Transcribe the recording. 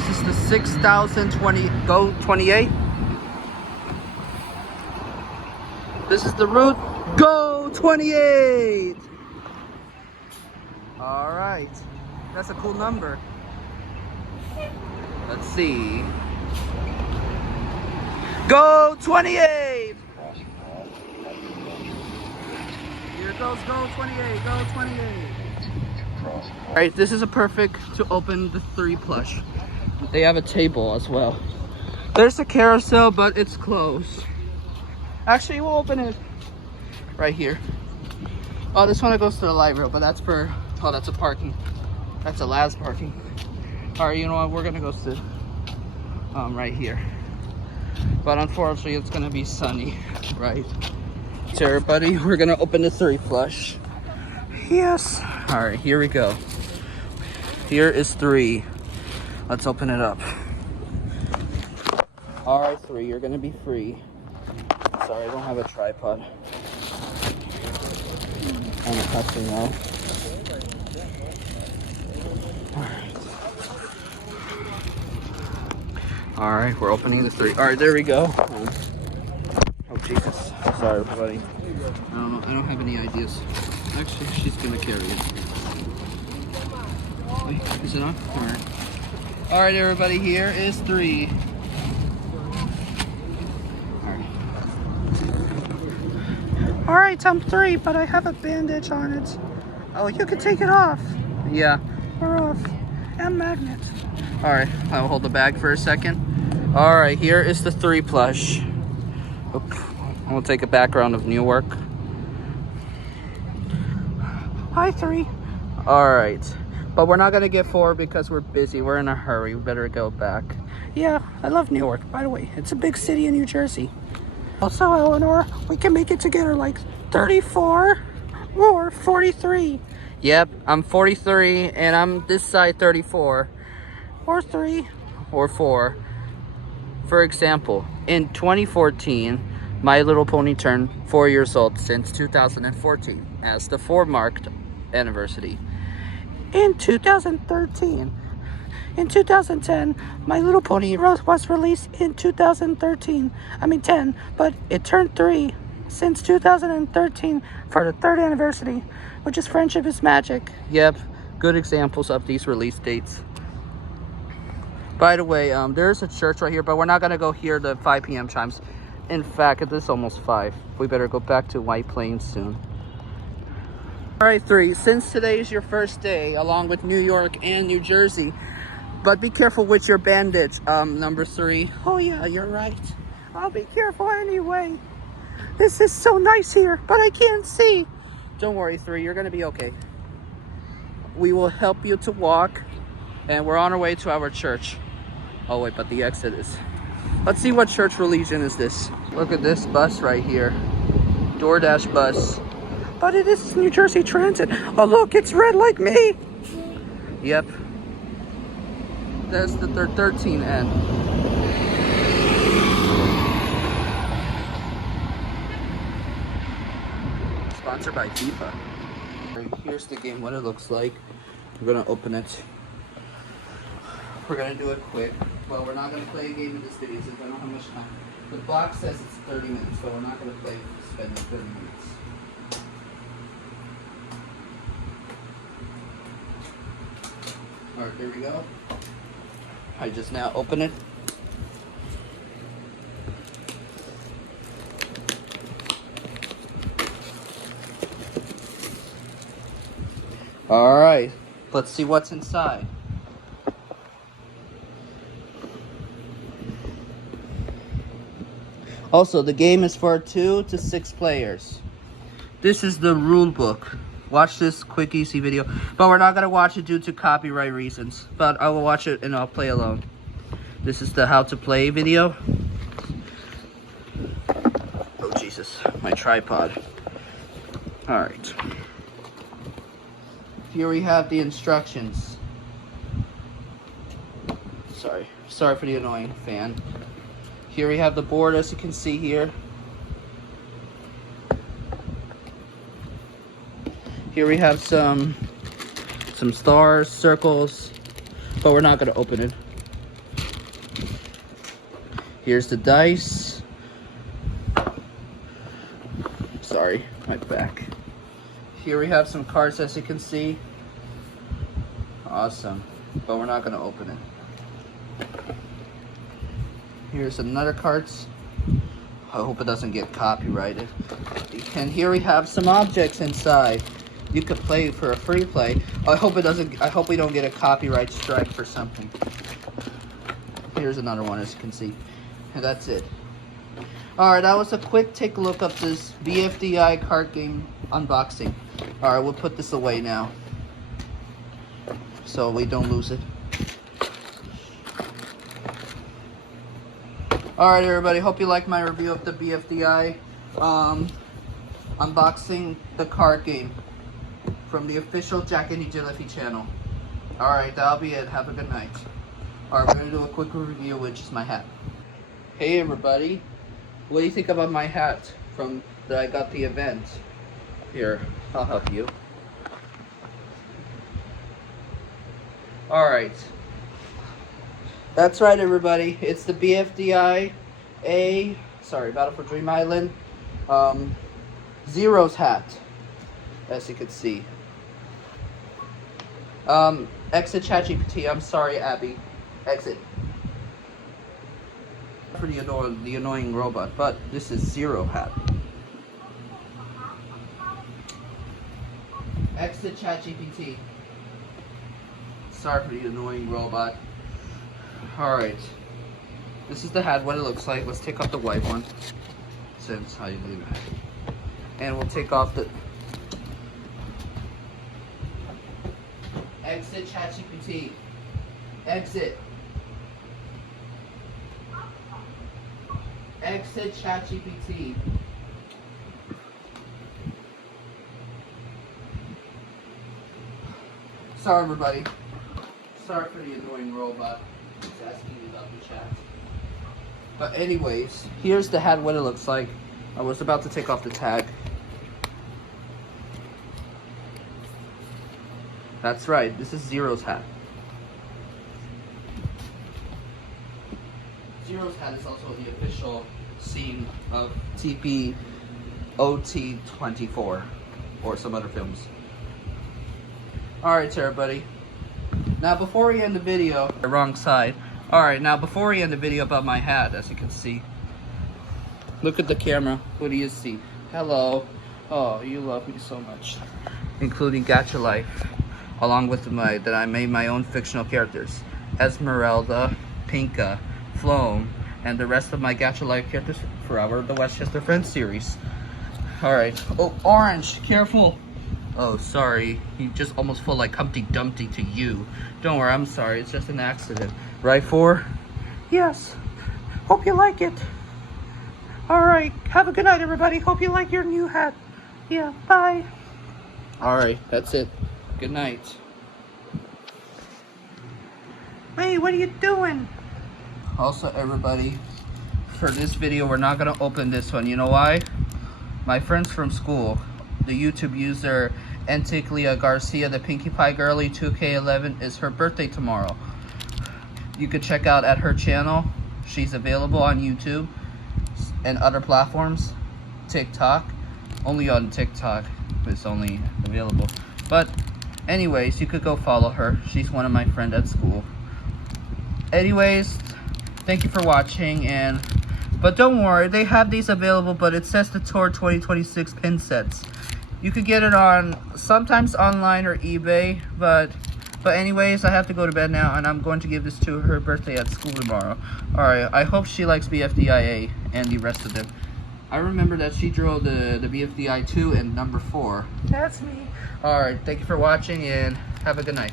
This is the 6020 Go 28. This is the route Go 28. All right, that's a cool number. Let's see. Go 28. Here goes Go 28. Go 28. All right, this is a perfect to open the 3 plush. They have a table as well. There's a carousel, but it's closed. Actually, we'll open it right here. Oh, this one goes to the light rail, but that's for, oh, that's a parking. That's the last parking. All right, you know what? We're gonna go sit right here. But unfortunately, it's gonna be sunny, right? So everybody, we're gonna open the 3 flush. Yes. All right, here we go. Here is 3. Let's open it up. All right, 3, you're gonna be free. Sorry, I don't have a tripod. I'm touching now. All right, we're opening the 3. All right, there we go. Oh Jesus! Sorry, everybody. I don't know. I don't have any ideas. Actually, she's gonna carry it. Wait, is it on? All right. All right, everybody. Here is 3. All right, I'm 3, but I have a bandage on it. Oh, you can take it off. Yeah. We're off. And magnet. All right, I'll hold the bag for a second. All right, here is the 3 plush. Oop. We'll take a background of Newark. Hi, 3. All right, but we're not gonna get 4 because we're busy. We're in a hurry. We better go back. Yeah, I love Newark. By the way, it's a big city in New Jersey. Also, Elinor, we can make it together like 34 or 43. Yep, I'm 43 and I'm this side 34. Or 3 or 4. For example, in 2014, My Little Pony turned 4 years old since 2014 as the 4 marked anniversary. In 2013, in 2010, My Little Pony was released in 2013. I mean 10, but it turned 3 since 2013 for the 3rd anniversary, which is Friendship is Magic. Yep, good examples of these release dates. By the way, there's a church right here, but we're not gonna go hear the 5 p.m. chimes. In fact, it is almost 5. We better go back to White Plains soon. All right, 3, since today is your first day, along with New York and New Jersey, but be careful with your bandage, number 3. Oh yeah, you're right. I'll be careful anyway. This is so nice here, but I can't see. Don't worry, 3, you're gonna be okay. We will help you to walk, and we're on our way to our church. Oh wait, but the exit is... Let's see what church religion is this. Look at this bus right here. DoorDash bus. But it is New Jersey Transit. Oh look, it's red like me. Yep. That's the 13N. Sponsored by FIFA. Here's the game, what it looks like. We're gonna open it. We're gonna do it quick. Well, we're not gonna play a game in this video since I don't know how much time. The box says it's 30 minutes, but we're not gonna spend 30 minutes. Alright, there we go. I just now open it. Alright, let's see what's inside. Also, the game is for 2 to 6 players. This is the rule book. Watch this quick, easy video. But we're not going to watch it due to copyright reasons. But I will watch it and I'll play alone. This is the how to play video. Oh, Jesus. My tripod. Alright. Here we have the instructions. Sorry for the annoying fan. Here we have the board, as you can see here. Here we have some stars, circles, but we're not going to open it. Here's the dice. Sorry, my back. Here we have some cards, as you can see. Awesome, but we're not gonna open it. Here's another cards. I hope it doesn't get copyrighted. And here we have some objects inside. You could play for a free play. I hope it doesn't. I hope we don't get a copyright strike for something. Here's another one, as you can see, and that's it. All right, that was a quick take a look of this BFDI card game unboxing. All right, we'll put this away now, so we don't lose it. Alright everybody, hope you liked my review of the BFDI unboxing the card game from the official Jack and Jiffy channel. Alright, that'll be it. Have a good night. Alright, we're going to do a quick review, which is my hat. Hey everybody, what do you think about my hat from that I got the event? Here, I'll help you. Alright. That's right everybody, it's the BFDI Battle for Dream Island Zero's hat, as you can see. Exit ChatGPT, I'm sorry Abby, exit. For the annoying robot, but this is Zero hat. Exit ChatGPT. Sorry for the annoying robot. Alright, this is the hat, what it looks like. Let's take off the white one, since how you do that. And we'll take off the exit ChatGPT. Exit. Exit ChatGPT. Sorry everybody. Sorry for the annoying robot. He's asking me about the chat. But anyways, here's the hat, what it looks like. I was about to take off the tag. That's right, this is Zero's hat. Zero's hat is also the official scene of TP OT24 or some other films. Alright everybody. Now before we end the video, the wrong side. Alright, now before we end the video about my hat, as you can see. Look at the camera. What do you see? Hello. Oh, you love me so much. Including Gacha Life. Along with that I made my own fictional characters. Esmeralda, Pinka, Floam, and the rest of my Gacha Life characters throughout the Westchester Friends series. Alright. Oh, Orange, careful. Oh, sorry. He just almost felt like Humpty Dumpty to you. Don't worry, I'm sorry. It's just an accident. Right, 4? Yes. Hope you like it. Alright. Have a good night, everybody. Hope you like your new hat. Yeah, bye. Alright, that's it. Good night. Hey, what are you doing? Also, everybody, for this video, we're not going to open this one. You know why? My friends from school, the YouTube user Anticlia Garcia, the Pinkie Pie Girly 2K11, is her birthday tomorrow. You could check out at her channel. She's available on YouTube and other platforms. TikTok. Only on TikTok. It's only available. But anyways, you could go follow her. She's one of my friends at school. Anyways, thank you for watching, but don't worry, they have these available, but it says the Tour 2026 pin sets. You could get it on sometimes online or eBay, but anyways, I have to go to bed now, and I'm going to give this to her birthday at school tomorrow. Alright, I hope she likes BFDIA and the rest of them. I remember that she drew the BFDI 2 and number 4. That's me. Alright, thank you for watching, and have a good night.